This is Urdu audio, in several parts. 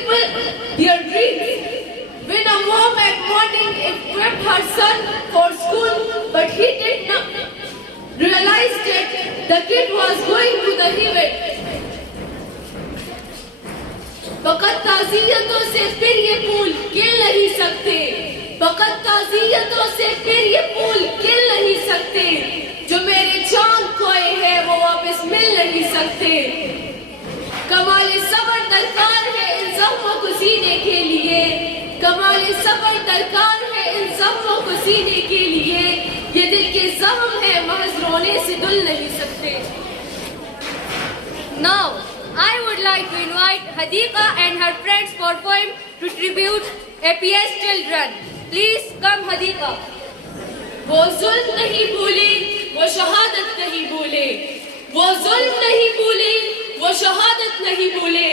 fulfill their dreams. When a mom at morning equipped her son for school, but he did not realize that the kid was going to the heaven. فقط تعزیتوں سے پھر یہ پھول کھل نہیں سکتے. فقط تعزیتوں سے پھر یہ پھول کھل نہیں سکتے. جو میرے چاند کھوئے ہیں وہ واپس مل نہیں سکتے. کمال صبر درکار ہے ان زخموں کو سینے کے لیے. کمال صبر درکار ہے ان زخموں کو سینے کے لیے. یہ دل کے زخم ہے محض رونے سے دل نہیں سکتے. Now, I would like to invite Hadika and her friends for poem to tribute APS children. Please come, Hadika. وہ ظلم نہیں بھولے وہ شہادت نہیں بھولے. وہ ظلم نہیں بھولے وہ شہادت نہیں بھولے.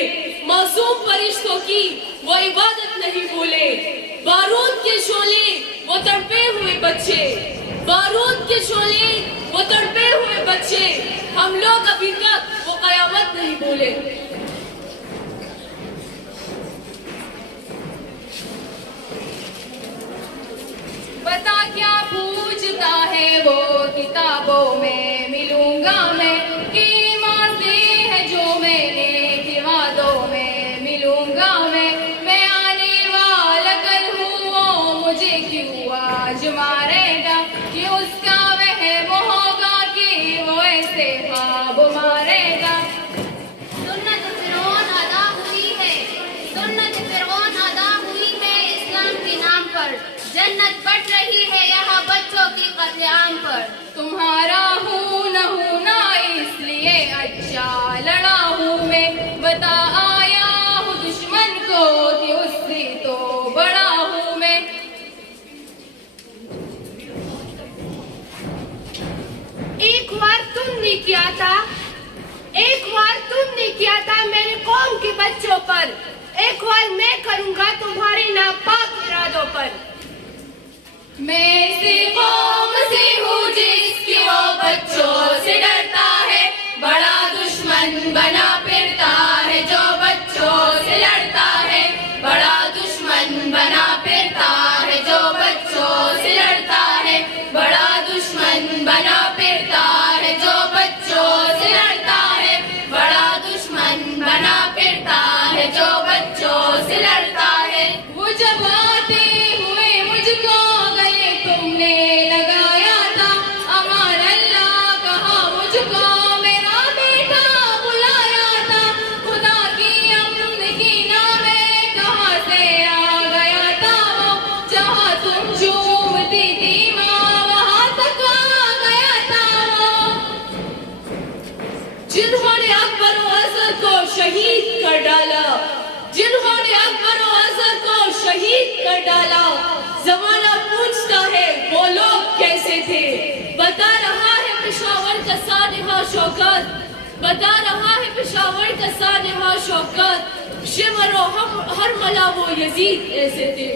معصوم فرشتوں کی وہ عبادت نہیں بھولے. بارود کے شعلے وہ تڑپے ہوئے بچے. بارود کے شعلے وہ تڑپے ہوئے بچے. ہم لوگ ابھی تک وہ قیامت نہیں بھولے. بتا کیا پوچھتا ہے وہ کتابوں میں ملوں گا میں. ایمان سے ہے جو میں نے کہ وعدوں میں ملوں گا میں. میں آنے والا کل ہوں وہ مجھے کیوں آج مارے گا. کہ اس کا وہم ہوگا کہ وہ ایسے خواب مارے گا. سنت فرعون ادا ہوئی ہے. سنت فرعون ادا ہوئی ہے اسلام کے نام پر. جنت بٹ رہی ہے یہاں بچوں کی قتل عام پر. تمہارا ہوں نہ اس لیے اچھا لڑا ہوں میں. بتا آیا ہوں دشمن کو کہ اس سے تو بڑا ہوں میں. ایک بار تم نے کیا تھا میرے قوم کے بچوں پر. ایک بار میں کروں گا تمہارے ناپاک ارادوں پر. میں سے قوم سے ہوں جس کے وہ بچوں سے ڈرتا ہے. بڑا دشمن بنا پھرتا ہے جو بچوں سے لڑتا ہے. بڑا دشمن بنا پھرتا ہے جو بچوں سے لڑتا ہے. بڑا دشمن بنا پھرتا ہے جو بچوں سے لڑتا ہے. بڑا دشمن بنا پھرتا ہے جو بچوں سے لڑتا ہے. وہ جب آتے ہوئے مجھ کو گلے تم نے لگایا تھا. امان اللہ کہا مجھ کو میرا بیٹا بلایا تھا. خدا کی امن کی نام کہاں سے آ گیا تھا وہ. جہاں تم چومتی تھی ماں وہاں تک آ گیا تھا وہ. جنہوں نے اکبر و اصغر کو شہید کر ڈالا. جنہوں نے اکبر و اصغر کو شہید کر ڈالا. زمانہ پوچھتا ہے وہ لوگ کیسے تھے. بتا رہا ہے پشاور کا سانحہ شوکت. بتا رہا ہے پشاور کا سانحہ شوکت. شمر و ہر ملا وہ یزید ایسے تھے.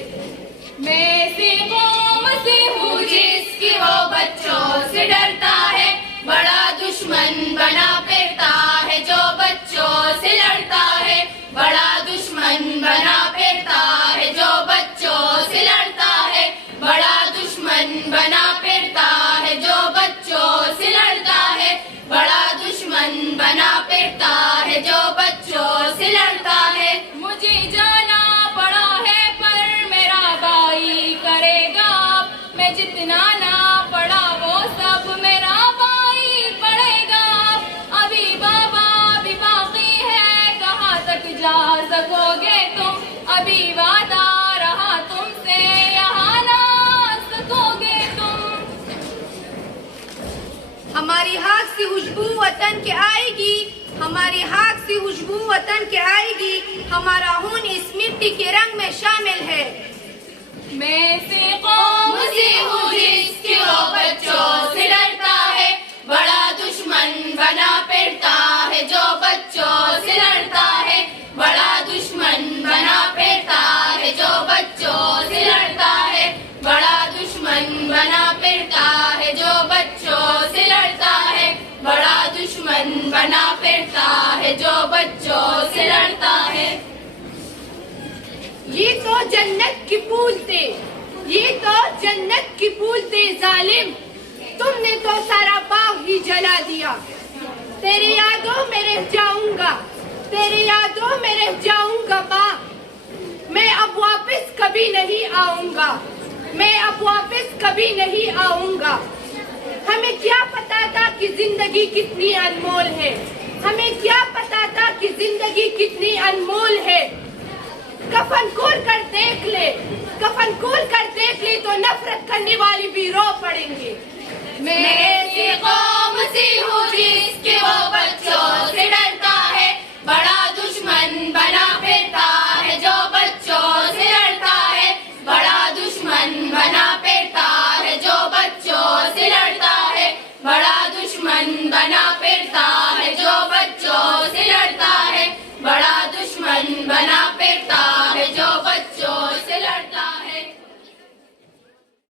میں سے قوم سے ہوں جس کے وہ بچوں سے ڈرتا ہے. بڑا دشمن بنا پھرتا ہے جو بچوں سے لڑتا ہے. بڑا دشمن بنا پھرتا ہے جو بچوں سے لڑتا ہے. بڑا دشمن بنا پھرتا ہے جو بچوں سے لڑتا ہے. بڑا دشمن بنا پھرتا ہے جو بچوں سے لڑتا ہے. مجھے جانا پڑا ہے پر میرا بھائی کرے گا. میں جتنا نہ پڑھا وہ سب میرا بھائی پڑھے گا. ابھی بابا بھی باقی ہے کہاں تک جا سکو گے تم. ابھی وعدہ رہا تم سے یہاں نہ سکو گے تم. ہماری ہاک سے خوشبو وطن کے آئے گی. ہماری ہاک سے خوشبو وطن کے آئے گی. ہمارا خون اس مٹی کے رنگ میں شامل ہے. میں سے قوم سے ہوں جس کے وہ بچوں سے ڈرتا ہے. بڑا دشمن بنا پھرتا ہے جو بچوں سے لڑتا ہے. بڑا دشمن بنا پھرتا ہے جو بچوں سے لڑتا ہے. بڑا دشمن بنا پھرتا ہے جو بچوں سے لڑتا ہے. بڑا دشمن بنا پھرتا ہے جو بچوں سے لڑتا ہے. یہ تو جنت کی پھول تھے، یہ تو جنت کی پھول تھے ظالم، تم نے تو سارا باغ ہی جلا دیا۔ تیری یادوں میں رہ جاؤں گا، تیری یادوں میں رہ جاؤں گا باغ، میں اب واپس کبھی نہیں آؤں گا، میں اب واپس کبھی نہیں آؤں گا۔ ہمیں کیا پتا تھا کہ زندگی کتنی انمول ہے، ہمیں کیا پتا تھا کہ زندگی کتنی انمول ہے۔ کفن کھول کر دیکھ لے، کفن کھول کر دیکھ لے تو نفرت کرنے والی بھی رو پڑیں گے۔ میں ایسی قوم سی ہوں جس کے وہ بچوں سے ڈرتا ہے، بڑا دشمن